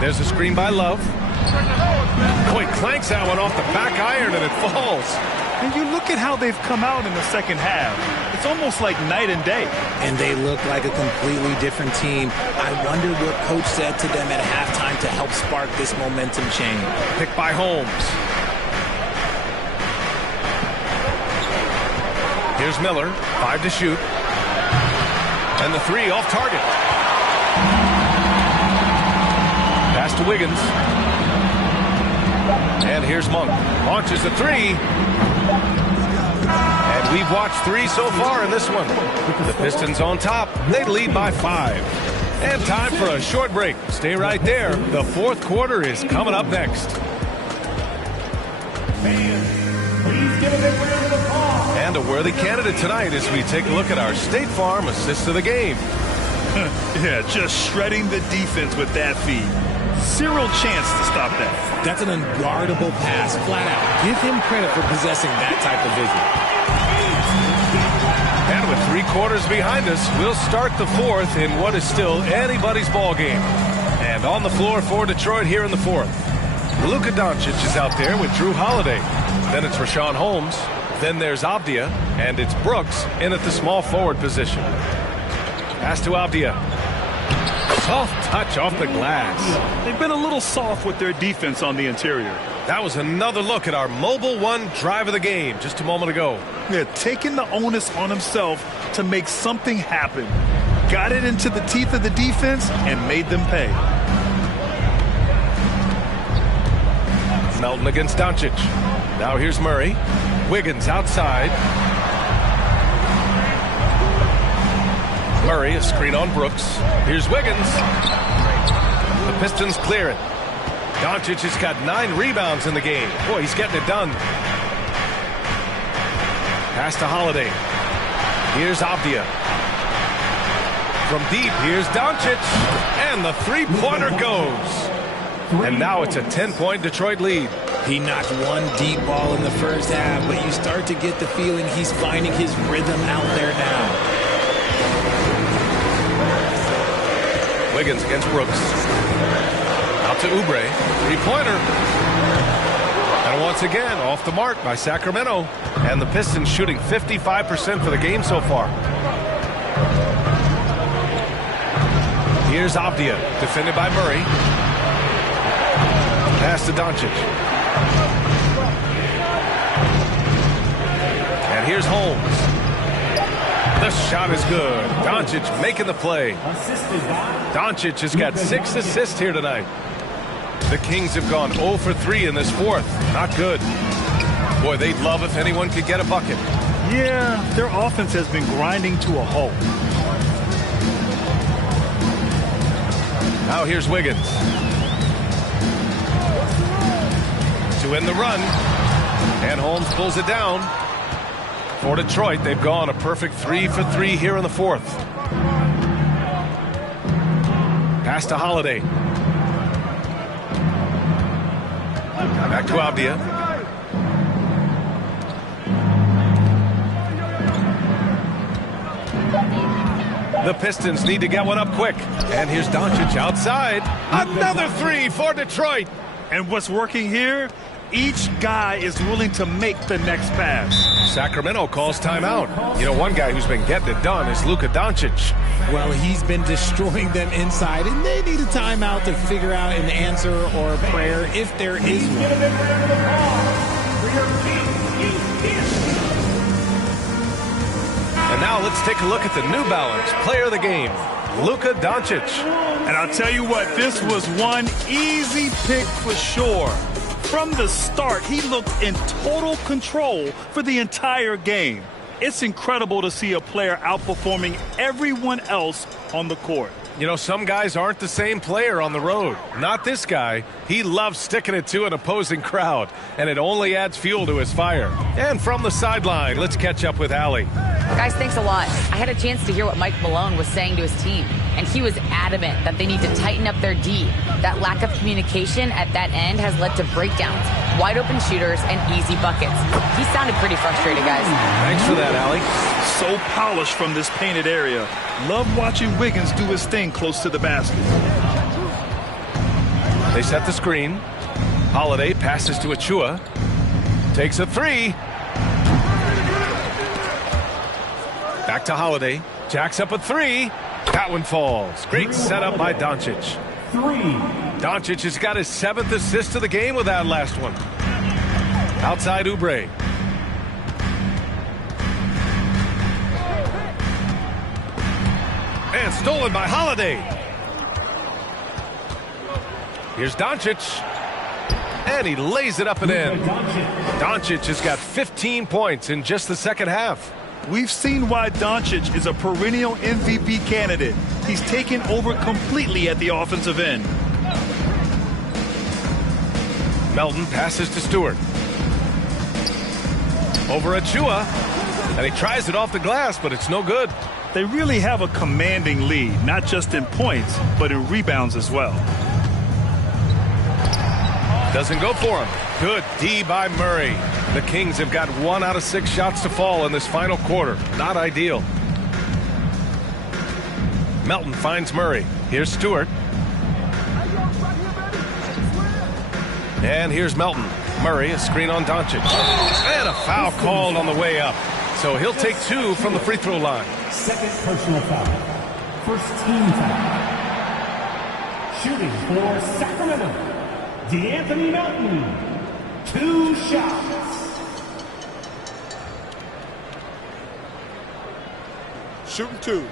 There's a screen by Love. Oh, he clanks that one off the back iron and it falls. And you look at how they've come out in the second half. It's almost like night and day. And they look like a completely different team. I wonder what coach said to them at halftime to help spark this momentum change. Picked by Holmes. Here's Miller. 5 to shoot. And the 3 off target. Pass to Wiggins. And here's Monk. Launches the 3. And we've watched 3 so far in this one. The Pistons on top. They lead by 5. And time for a short break. Stay right there. The fourth quarter is coming up next. Please give a big round of applause. And a worthy candidate tonight as we take a look at our State Farm assist of the game. Yeah, just shredding the defense with that feed. Zero chance to stop that. That's an unguardable pass, flat out. Give him credit for possessing that type of vision. And with 3 quarters behind us, we'll start the fourth in what is still anybody's ball game. And on the floor for Detroit here in the fourth. Luka Doncic is out there with Drew Holiday. Then it's Rashawn Holmes. Then there's Avdia. And it's Brooks in at the small forward position. Pass to Avdia. Soft touch off the glass. They've been a little soft with their defense on the interior. That was another look at our Mobile One drive of the game just a moment ago. Yeah, taking the onus on himself to make something happen. Got it into the teeth of the defense and made them pay. Melton against Doncic. Now here's Murray. Wiggins outside. Murray, a screen on Brooks. Here's Wiggins. The Pistons clear it. Doncic has got 9 rebounds in the game. Boy, he's getting it done. Pass to Holiday. Here's Avdia. From deep, here's Doncic. And the three-pointer goes. And now it's a 10-point Detroit lead. He knocked one deep ball in the first half, but you start to get the feeling he's finding his rhythm out there now. Wiggins against Brooks. Out to Oubre. Three-pointer. And once again, off the mark by Sacramento. And the Pistons shooting 55% for the game so far. Here's Avdia, defended by Murray. Pass to Doncic. And here's Holmes. The shot is good. Doncic making the play. Doncic has got 6 assists here tonight. The Kings have gone 0 for 3 in this fourth. Not good. Boy, they'd love if anyone could get a bucket. Yeah, their offense has been grinding to a halt. Now here's Wiggins. To end the run. And Holmes pulls it down. For Detroit, they've gone a perfect 3 for 3 here in the fourth. Pass to Holiday. Back to Avdia. The Pistons need to get one up quick. And here's Doncic outside. Another 3 for Detroit. And what's working here? Each guy is willing to make the next pass. Sacramento calls timeout. You know, one guy who's been getting it done is Luka Doncic. Well, he's been destroying them inside, and they need a timeout to figure out an answer or a prayer if there is one. And now let's take a look at the New Balance player of the game, Luka Doncic. And I'll tell you what, this was one easy pick for sure. From the start, he looked in total control for the entire game. It's incredible to see a player outperforming everyone else on the court. You know, some guys aren't the same player on the road. Not this guy. He loves sticking it to an opposing crowd, and it only adds fuel to his fire. And from the sideline, let's catch up with Allie. Guys, thanks a lot. I had a chance to hear what Mike Malone was saying to his team, and he was adamant that they need to tighten up their D. That lack of communication at that end has led to breakdowns, wide open shooters, and easy buckets. He sounded pretty frustrated, guys. Thanks for that, Allie. So polished from this painted area. Love watching Wiggins do his thing close to the basket. They set the screen. Holiday passes to Achua. Takes a 3. Back to Holiday. Jacks up a 3. That one falls. Great setup by Doncic. 3. Doncic has got his 7th assist of the game with that last one. Outside Oubre. And stolen by Holiday. Here's Doncic. And he lays it up and in. Doncic has got 15 points in just the second half. We've seen why Doncic is a perennial MVP candidate. He's taken over completely at the offensive end. Melton passes to Stewart. Over Achua. And he tries it off the glass, but it's no good. They really have a commanding lead, not just in points, but in rebounds as well. Doesn't go for him. Good D by Murray. The Kings have got 1 out of 6 shots to fall in this final quarter. Not ideal. Melton finds Murray. Here's Stewart. And here's Melton. Murray, a screen on Doncic. And a foul called on the way up. So he'll take 2 from the free throw line. Second personal foul. First team foul. Shooting for Sacramento, DeAnthony Melton. 2 shots. Shooting 2.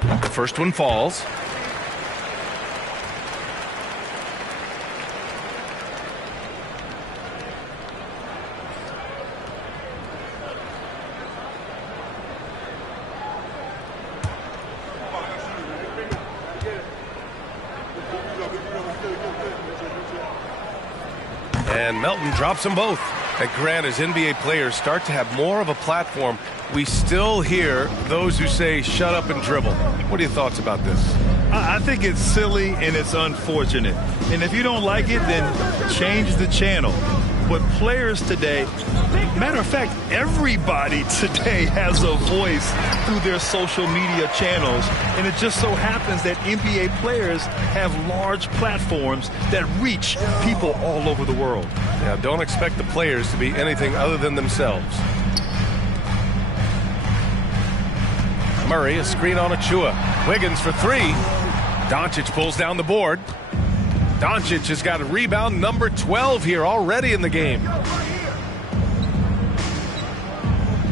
The first one falls. And Melton drops them both. And Grant, as NBA players start to have more of a platform, we still hear those who say, shut up and dribble. What are your thoughts about this? I think it's silly and it's unfortunate. And if you don't like it, then change the channel. But players today, matter of fact, everybody today has a voice through their social media channels. And it just so happens that NBA players have large platforms that reach people all over the world. Now, don't expect the players to be anything other than themselves. Murray, a screen on Achua. Wiggins for three. Doncic pulls down the board. Doncic has got a rebound number 12 here already in the game.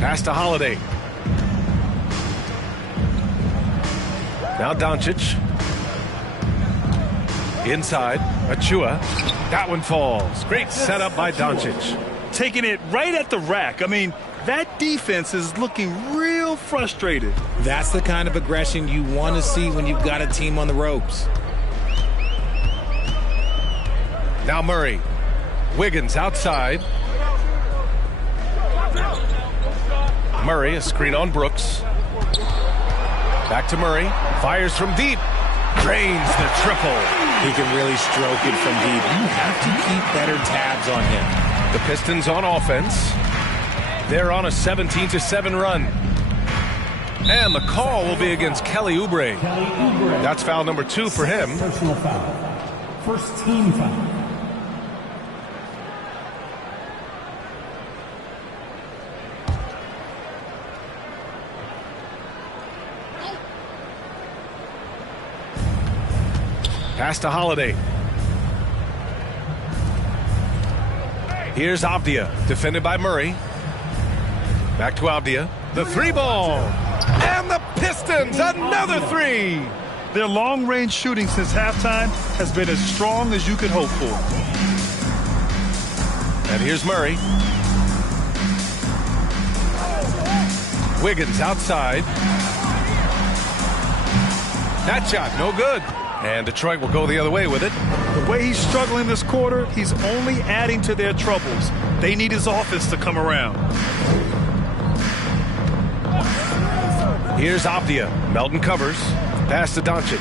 Pass to Holiday. Now Doncic. Inside. Achua. That one falls. Great setup by Doncic. Taking it right at the rack. I mean, that defense is looking real frustrated. That's the kind of aggression you want to see when you've got a team on the ropes. Now Murray. Wiggins outside. Murray, a screen on Brooks. Back to Murray. Fires from deep. Drains the triple. He can really stroke it from deep. You have to keep better tabs on him. The Pistons on offense. They're on a 17-7 run. And the call will be against Kelly Oubre. That's foul number 2 for him. Personal foul. First team foul. Pass to Holiday. Here's Avdia, defended by Murray. Back to Avdia. The three ball. And the Pistons, another three. Their long-range shooting since halftime has been as strong as you could hope for. And here's Murray. Wiggins outside. That shot, no good. And Detroit will go the other way with it. The way he's struggling this quarter, he's only adding to their troubles. They need his offense to come around. Here's Avdia. Melton covers. Pass to Doncic.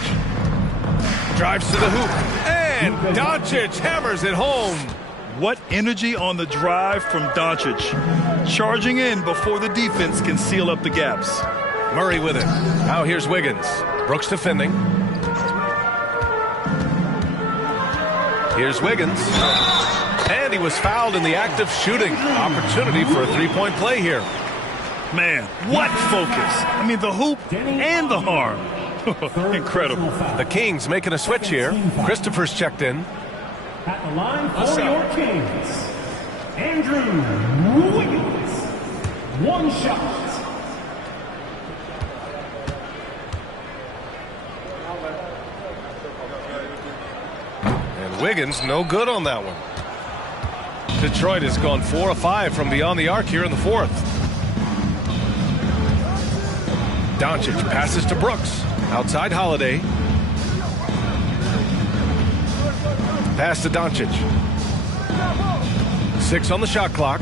Drives to the hoop. And Doncic hammers it home. What energy on the drive from Doncic. Charging in before the defense can seal up the gaps. Murray with it. Now here's Wiggins. Brooks defending. Here's Wiggins. And he was fouled in the act of shooting. Opportunity for a three-point play here. Man, what focus. I mean, the hoop and the arm. Incredible. The Kings making a switch here. Christopher's checked in. At the line for your Kings, Andrew Wiggins. One shot. And Wiggins no good on that one. Detroit has gone 4 of 5 from beyond the arc here in the fourth. Doncic passes to Brooks. Outside Holiday. Pass to Doncic. 6 on the shot clock.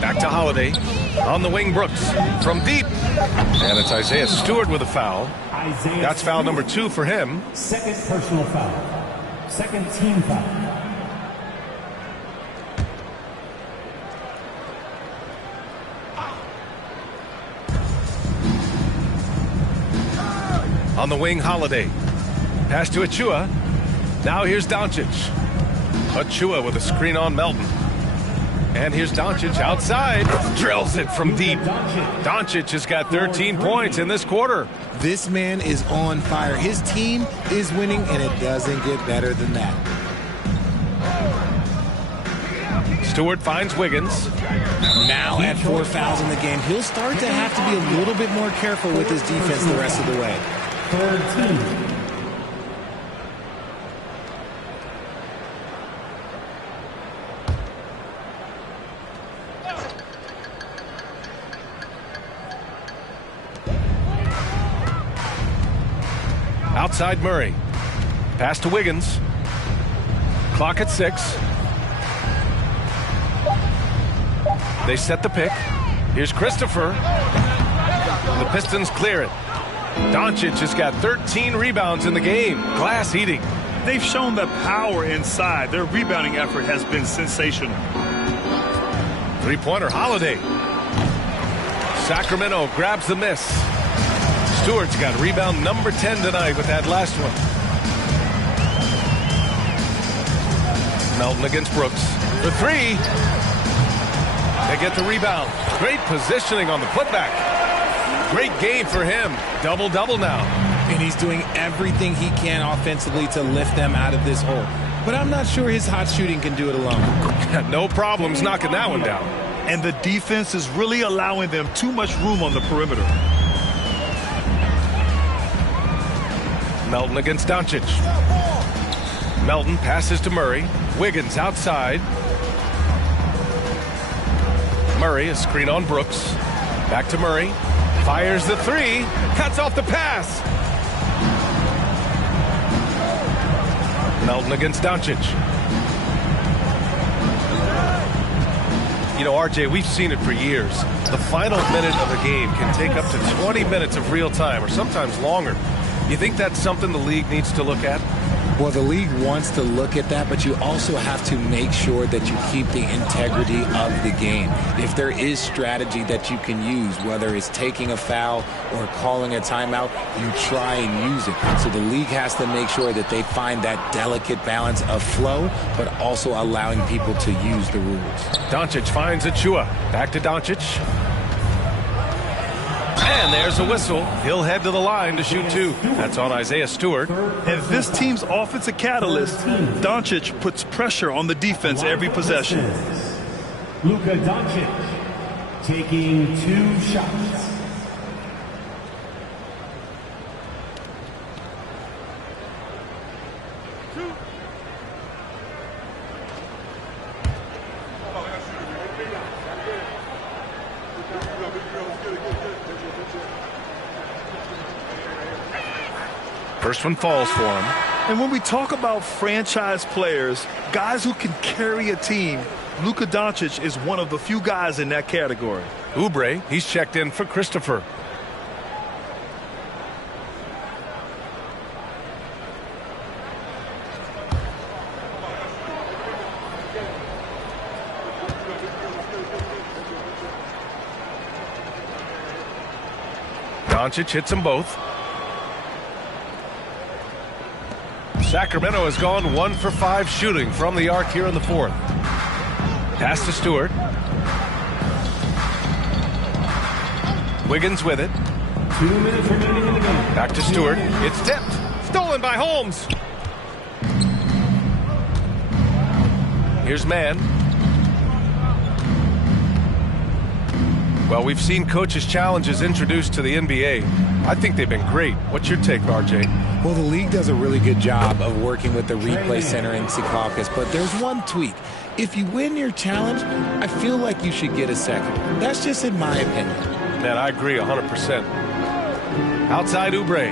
Back to Holiday. On the wing, Brooks. From deep. And it's Isaiah Stewart with a foul. That's foul number 2 for him. Second personal foul. Second team foul. On the wing, Holiday. Pass to Achua. Now here's Doncic. Achua with a screen on Melton. And here's Doncic outside. Drills it from deep. Doncic has got 13 points in this quarter. This man is on fire. His team is winning, and it doesn't get better than that. Stewart finds Wiggins. Now at 4 fouls in the game, he'll start to have to be a little bit more careful with his defense the rest of the way. Third team. Outside Murray. Pass to Wiggins. Clock at 6. They set the pick. Here's Christopher. The Pistons clear it. Doncic has got 13 rebounds in the game. Glass eating. They've shown the power inside. Their rebounding effort has been sensational. Three-pointer, Holiday. Sacramento grabs the miss. Stewart's got rebound number 10 tonight with that last one. Melton against Brooks. For three. They get the rebound. Great positioning on the putback. Great game for him. Double-double now. And he's doing everything he can offensively to lift them out of this hole. But I'm not sure his hot shooting can do it alone. No problems knocking that one down. And the defense is really allowing them too much room on the perimeter. Melton against Doncic. Melton passes to Murray. Wiggins outside. Murray, a screen on Brooks. Back to Murray. Fires the three. Cuts off the pass. Melton against Doncic. You know, RJ, we've seen it for years. The final minute of a game can take up to 20 minutes of real time, or sometimes longer. You think that's something the league needs to look at? Well, the league wants to look at that, but you also have to make sure that you keep the integrity of the game. If there is strategy that you can use, whether it's taking a foul or calling a timeout, you try and use it. So the league has to make sure that they find that delicate balance of flow, but also allowing people to use the rules. Doncic finds Achua. Back to Doncic. And there's a whistle. He'll head to the line to shoot two. That's on Isaiah Stewart. And this team's offensive catalyst, Doncic, puts pressure on the defense every possession. Luka Doncic taking 2 shots. First one falls for him. And when we talk about franchise players, guys who can carry a team, Luka Doncic is one of the few guys in that category. Oubre, he's checked in for Christopher. Doncic hits them both. Sacramento has gone 1 for 5 shooting from the arc here in the fourth. Pass to Stewart. Wiggins with it. 2 minutes remaining in the game. Back to Stewart. It's tipped. Stolen by Holmes. Here's Mann. Well, we've seen coaches' challenges introduced to the NBA. I think they've been great. What's your take, RJ? Well, the league does a really good job of working with the replay center in Secaucus, but there's one tweak. If you win your challenge, I feel like you should get a second. That's just in my opinion. Man, I agree 100%. Outside Oubre.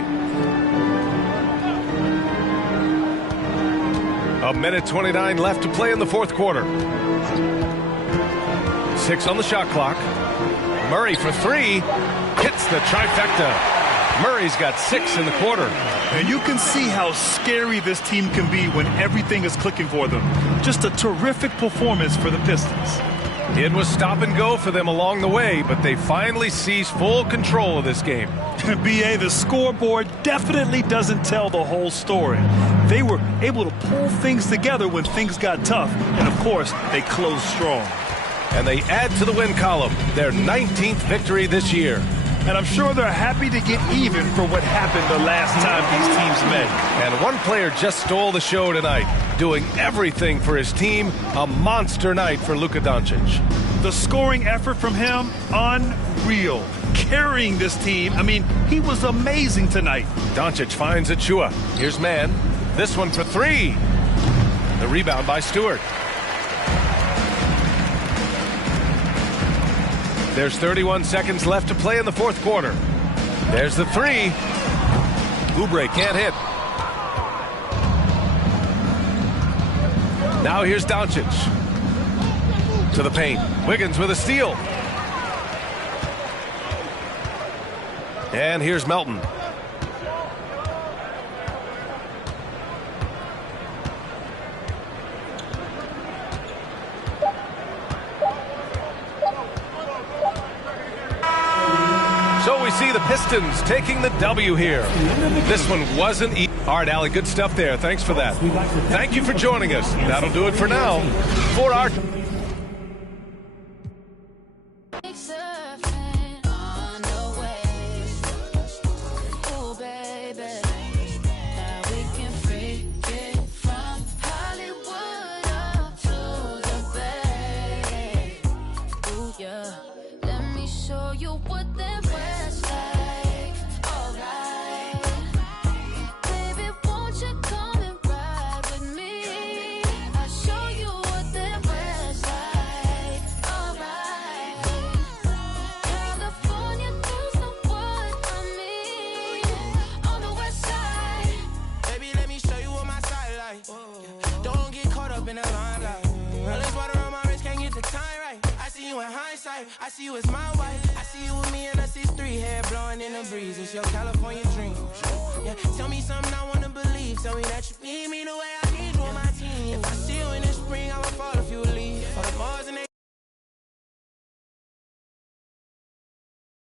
A minute 29 left to play in the fourth quarter. 6 on the shot clock. Murray for 3. Hits the trifecta. Murray's got 6 in the quarter. And you can see how scary this team can be when everything is clicking for them. Just a terrific performance for the Pistons. It was stop and go for them along the way, but they finally seized full control of this game. BA, the scoreboard definitely doesn't tell the whole story. They were able to pull things together when things got tough, and of course, they closed strong. And they add to the win column, their 19th victory this year. And I'm sure they're happy to get even for what happened the last time these teams met. And one player just stole the show tonight, doing everything for his team. A monster night for Luka Doncic. The scoring effort from him, unreal. Carrying this team, I mean, he was amazing tonight. Doncic finds Achua. Here's Mann. This one for 3. The rebound by Stewart. There's 31 seconds left to play in the fourth quarter. There's the 3. Oubre can't hit. Now here's Doncic. To the paint. Wiggins with a steal. And here's Melton. So we see the Pistons taking the W here. This one wasn't easy. All right, Allie, good stuff there. Thanks for that. Thank you for joining us. That'll do it for now. For our... I see you as my wife. I see you with me and us is three hair blowing in the breeze. It's your California dream. Yeah, tell me something I wanna believe. Tell me that